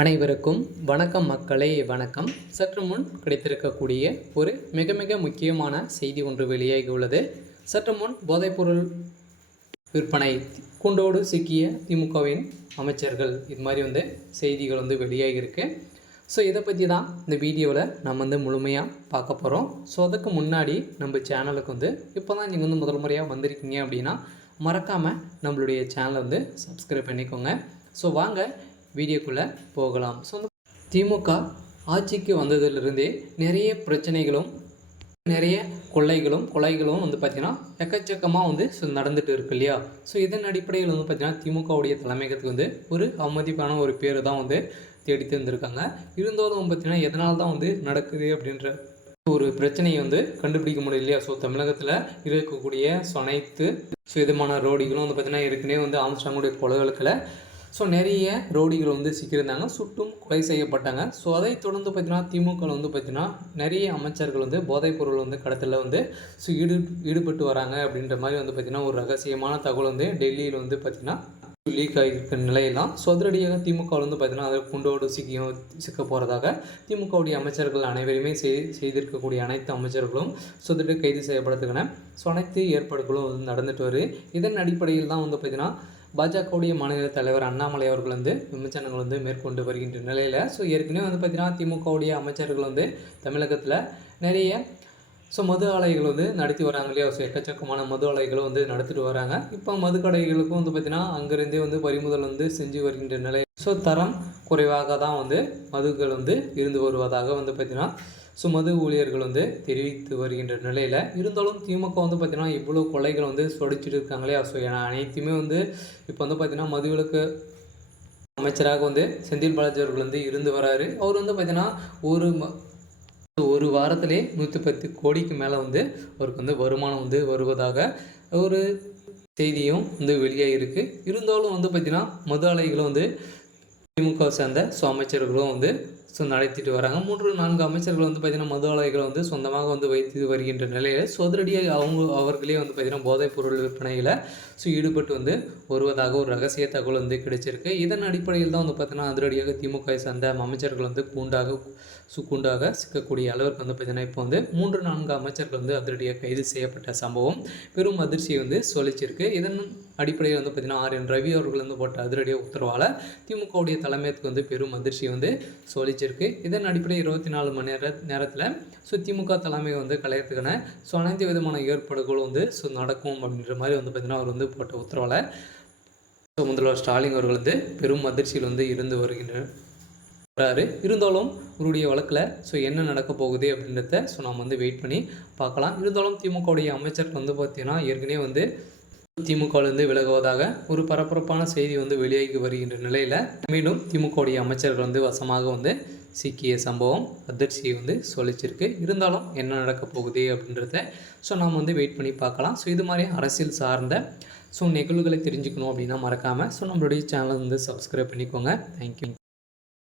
அனைவருக்கும் வணக்கம் மக்களே, வணக்கம். சற்று முன் கிடைத்திருக்கக்கூடிய ஒரு மிக மிக முக்கியமான செய்தி ஒன்று வெளியாகி உள்ளது. சற்று முன் போதைப்பொருள் விற்பனை குண்டோடு சிக்கிய திமுகவின் அமைச்சர்கள், இது மாதிரி செய்திகள் வெளியாகியிருக்கு. ஸோ இதை பற்றி தான் இந்த வீடியோவில் நம்ம முழுமையாக பார்க்க போகிறோம். ஸோ அதுக்கு முன்னாடி நம்ம சேனலுக்கு இப்போ தான் நீங்கள் முதல் முறையாக வந்திருக்கீங்க அப்படின்னா மறக்காமல் நம்மளுடைய சேனலை சப்ஸ்கிரைப் பண்ணிக்கோங்க. ஸோ வாங்க வீடியோக்குள்ளே போகலாம். ஸோ திமுக ஆட்சிக்கு வந்ததிலிருந்தே நிறைய பிரச்சனைகளும் நிறைய கொள்ளைகளும் பார்த்திங்கன்னா எக்கச்சக்கமாக நடந்துகிட்டு இருக்கு இல்லையா. ஸோ இதன் அடிப்படையில் பார்த்திங்கன்னா திமுகவுடைய தலைமையகத்துக்கு ஒரு அவமதிப்பான ஒரு பேர் தான் தேடி தந்திருக்காங்க. இருந்தாலும் பார்த்திங்கன்னா எதனால் தான் நடக்குது அப்படின்ற ஒரு பிரச்சனையை கண்டுபிடிக்க முடியல இல்லையா. ஸோ தமிழகத்தில் இருக்கக்கூடிய அனைத்து விதமான ரோடிகளும் பார்த்திங்கன்னா ஏற்கனவே ஆம்ஸ்ட்ராங்குடைய கொலை வழக்கில் நிறைய ரோடிகள் சிக்கியிருந்தாங்க, சுட்டும் கொலை செய்யப்பட்டாங்க. ஸோ அதை தொடர்ந்து பார்த்திங்கன்னா திமுக பார்த்திங்கன்னா நிறைய அமைச்சர்கள் போதைப்பொருள் கடத்தலில் ஈடுபட்டு வராங்க அப்படின்ற மாதிரி பார்த்திங்கன்னா ஒரு ரகசியமான தகவல் டெல்லியில் பார்த்திங்கன்னா லீக் ஆகியிருக்க நிலையெல்லாம். ஸோ அதிரடியாக திமுக பார்த்திங்கன்னா அதை குண்டோடு சிக்க போகிறதாக திமுகவுடைய அமைச்சர்கள் அனைவருமே செய்திருக்கக்கூடிய அனைத்து அமைச்சர்களும் கைது செய்யப்படுறதுக்கான அனைத்து ஏற்பாடுகளும் நடந்துட்டு வருது. இதன் அடிப்படையில் தான் பார்த்திங்கன்னா பாஜகவுடைய மாநில தலைவர் அண்ணாமலை அவர்கள் விமர்சனங்கள் மேற்கொண்டு வருகின்ற நிலையில் ஏற்கனவே பார்த்திங்கன்னா திமுகவுடைய அமைச்சர்கள் தமிழகத்தில் நிறைய மது ஆலைகள் நடத்தி வராங்க இல்லையா. எக்கச்சக்கமான மது ஆலைகளும் நடத்திட்டு வராங்க. இப்போ மது கடைகளுக்கும் பார்த்திங்கன்னா அங்கேருந்தே பறிமுதல் செஞ்சு வருகின்ற நிலை. தரம் குறைவாக தான் மதுக்கள் இருந்து வருவதாக பார்த்திங்கன்னா மது ஊழியர்கள் தெரிவித்து வருகின்ற நிலையில். இருந்தாலும் திமுக பார்த்திங்கன்னா இவ்வளோ கொலைகள் சொடிச்சிட்டு இருக்காங்க இல்லையா. அனைத்துமே இப்போ பார்த்திங்கன்னா மதுவிலக்கு அமைச்சராக செந்தில் பாலாஜி அவர்கள் இருந்து வராரு. அவர் பார்த்திங்கன்னா ஒரு வாரத்திலே 110 கோடிக்கு மேலே அவருக்கு வருமானம் வருவதாக ஒரு செய்தியும் வெளியாகிருக்கு. இருந்தாலும் பார்த்திங்கன்னா மது ஆலைகளும் திமுக சேர்ந்த அமைச்சர்களும் நடத்திட்டு வராங்க. 3-4 அமைச்சர்கள் பார்த்திங்கன்னா மது ஆலைகளை சொந்தமாக வைத்து வருகின்ற நிலையில் அதிரடியாக அவர்களே பார்த்திங்கன்னா போதைப் பொருள் விற்பனையில் ஈடுபட்டு வருவதாக ஒரு ரகசிய தகவல் கிடைச்சிருக்கு. இதன் அடிப்படையில் தான் பார்த்திங்கன்னா அதிரடியாக திமுக சேர்ந்த அமைச்சர்கள் கூண்டாக சிக்கக்கூடிய அளவிற்கு பார்த்திங்கன்னா இப்போ 3-4 அமைச்சர்கள் அதிரடியாக கைது செய்யப்பட்ட சம்பவம் பெரும் அதிர்ச்சியை சொல்லிச்சிருக்கு. இதன் அடிப்படையில் பார்த்திங்கன்னா RN ரவி அவர்கள் போட்ட அதிரடியாக உத்தரவால் திமுகவுடைய தலைமையத்துக்கு பெரும் அதிர்ச்சி சொல்லிச்சிருக்கு. இதன் அடிப்படையில் 24 மணி நேரத்தில் திமுக தலைமை கலையத்துக்கான அனைத்து விதமான ஏற்பாடுகளும் நடக்கும் அப்படின்ற மாதிரி பார்த்திங்கன்னா அவர் போட்ட உத்தரவால் முதல்வர் ஸ்டாலின் அவர்கள் பெரும் அதிர்ச்சியில் இருந்து வருகின்றனர். இருந்தாலும் இவருடைய வழக்கில் என்ன நடக்க போகுது அப்படின்றத நாம் வெயிட் பண்ணி பார்க்கலாம். இருந்தாலும் திமுகவுடைய அமைச்சர் பார்த்திங்கன்னா ஏற்கனவே திமுகவிலிருந்து விலகுவதாக ஒரு பரபரப்பான செய்தி வெளியாகி வருகின்ற நிலையில் மீண்டும் திமுகவுடைய அமைச்சர்கள் வசமாக சிக்கிய சம்பவம் அதிர்ச்சியை சொல்லிச்சிருக்கு. இருந்தாலும் என்ன நடக்க போகுது அப்படின்றத நாம் வெயிட் பண்ணி பார்க்கலாம். இது மாதிரி அரசியல் சார்ந்த நிகழ்வுகளை தெரிஞ்சுக்கணும் அப்படின்னா மறக்காமல் நம்மளுடைய சேனலை சப்ஸ்கிரைப் பண்ணிக்கோங்க. தேங்க்யூ.